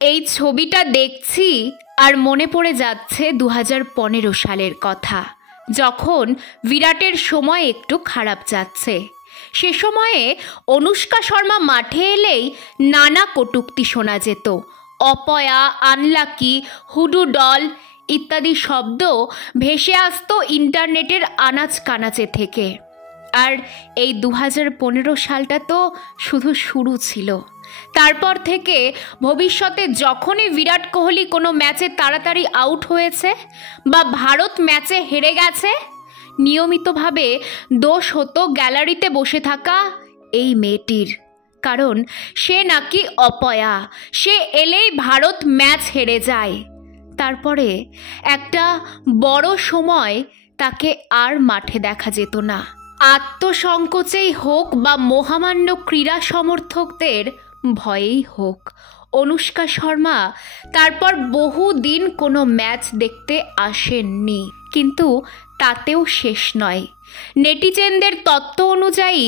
এই ছবিটা দেখছি আর মনে পড়ে যাচ্ছে 2015 সালের কথা, যখন বিরাটের সময় একটু খারাপ যাচ্ছে। সে সময়ে অনুষ্কা শর্মা মাঠে এলেই নানা কটূক্তি শোনা যেত। অপয়া, আনলাকি, হুডু ডল ইত্যাদি শব্দ ভেসে আসতো ইন্টারনেটের আনাচ কানাচে থেকে। আর এই 2015 সালটা তো শুধু শুরু ছিল। তারপর থেকে ভবিষ্যতে যখনই বিরাট কোহলি কোনো ম্যাচে তাড়াতাড়ি আউট হয়েছে বা ভারত ম্যাচে হেরে গেছে, নিয়মিতভাবে দোষ হতো গ্যালারিতে বসে থাকা এই মেয়েটির। কারণ সে নাকি অপয়া, সে এলেই ভারত ম্যাচ হেরে যায়। তারপরে একটা বড় সময় তাকে আর মাঠে দেখা যেত না। আত্মসংকোচেই হোক বা মহামান্য ক্রীড়া সমর্থকদের ভয়েই হোক, অনুষ্কা শর্মা তারপর বহুদিন কোনো ম্যাচ দেখতে আসেননি। কিন্তু তাতেও শেষ নয়। নেটিজেনদের তত্ত্ব অনুযায়ী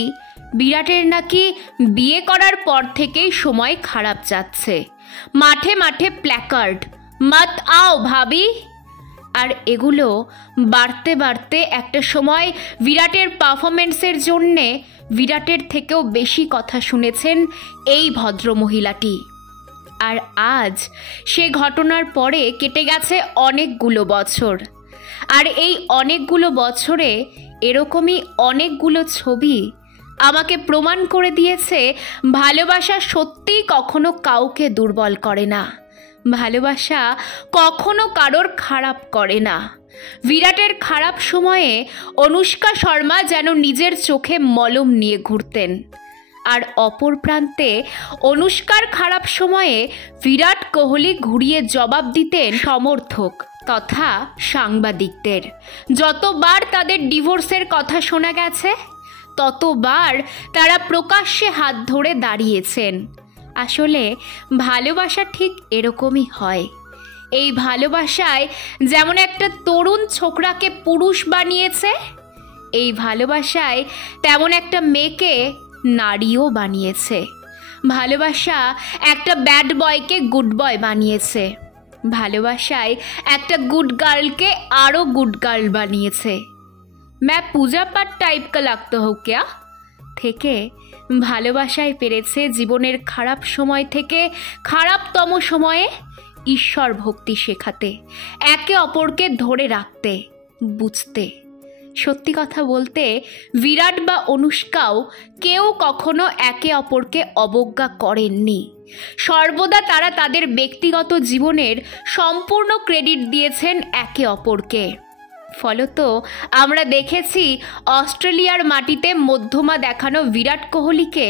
বিরাটের নাকি বিয়ে করার পর থেকেই সময় খারাপ যাচ্ছে। মাঠে মাঠে প্ল্যাকার্ড, মত আও ভাবি। আর এগুলো বাড়তে বাড়তে একটা সময় বিরাটের পারফরমেন্সের জন্যে বিরাটের থেকেও বেশি কথা শুনেছেন এই ভদ্রমহিলাটি। আর আজ সে ঘটনার পরে কেটে গেছে অনেকগুলো বছর। আর এই অনেকগুলো বছরে এরকমই অনেকগুলো ছবি আমাকে প্রমাণ করে দিয়েছে ভালোবাসা সত্যিই কখনো কাউকে দুর্বল করে না। ভালোবাসা কখনো কারোর খারাপ করে না। বিরাটের খারাপ সময়ে অনুষ্কা শর্মা যেন নিজের চোখে মলম নিয়ে ঘুরতেন, আর অপর প্রান্তে অনুষ্কার খারাপ সময়ে বিরাট কোহলি ঘুরিয়ে জবাব দিতেন সমর্থক তথা সাংবাদিকদের। যতবার তাদের ডিভোর্সের কথা শোনা গেছে, ততবার তারা প্রকাশ্যে হাত ধরে দাঁড়িয়েছেন। আসলে ভালোবাসা ঠিক এরকমই হয়। এই ভালোবাসায় যেমন একটা তরুণ ছোকরাকে পুরুষ বানিয়েছে, এই ভালোবাসায় তেমন একটা মেয়েকে নারীও বানিয়েছে। ভালোবাসা একটা ব্যাড বয়কে গুড বয় বানিয়েছে। ভালোবাসায় একটা গুড গার্লকে আরও গুড গার্ল বানিয়েছে। मैं पूजा पाठ टाइप का लगता हूँ क्या থেকে ভালোবাসায় পেরেছে জীবনের খারাপ সময় থেকে খারাপতম সময়ে ঈশ্বর ভক্তি শেখাতে, একে অপরকে ধরে রাখতে, বুঝতে। সত্যি কথা বলতে বিরাট বা অনুষ্কাও কেউ কখনো একে অপরকে অবজ্ঞা করেননি। সর্বদা তারা তাদের ব্যক্তিগত জীবনের সম্পূর্ণ ক্রেডিট দিয়েছেন একে অপরকে। ফলত আমরা দেখেছি অস্ট্রেলিয়ার মাটিতে মধ্যমা দেখানো বিরাট কোহলিকে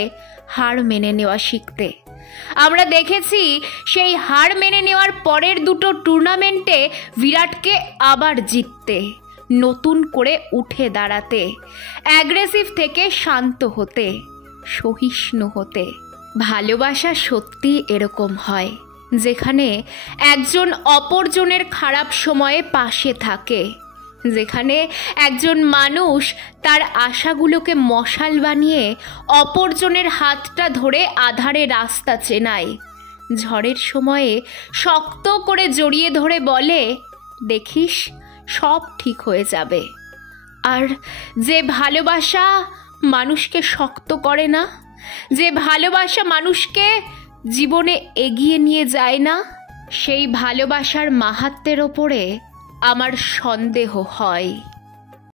হার মেনে নেওয়া শিখতে। আমরা দেখেছি সেই হার মেনে নেওয়ার পরের দুটো টুর্নামেন্টে বিরাটকে আবার জিততে, নতুন করে উঠে দাঁড়াতে, অ্যাগ্রেসিভ থেকে শান্ত হতে, সহিষ্ণু হতে। ভালোবাসা সত্যি এরকম হয়, যেখানে একজন অপরজনের খারাপ সময়ে পাশে থাকে, যেখানে একজন মানুষ তার আশাগুলোকে মশাল বানিয়ে অপরজনের হাতটা ধরে আধারে রাস্তা চেনায়, ঝড়ের সময়ে শক্ত করে জড়িয়ে ধরে বলে, দেখিস সব ঠিক হয়ে যাবে। আর যে ভালোবাসা মানুষকে শক্ত করে না, যে ভালোবাসা মানুষকে জীবনে এগিয়ে নিয়ে যায় না, সেই ভালোবাসার মাহাত্ম্যের ওপরে আমার সন্দেহ হয়।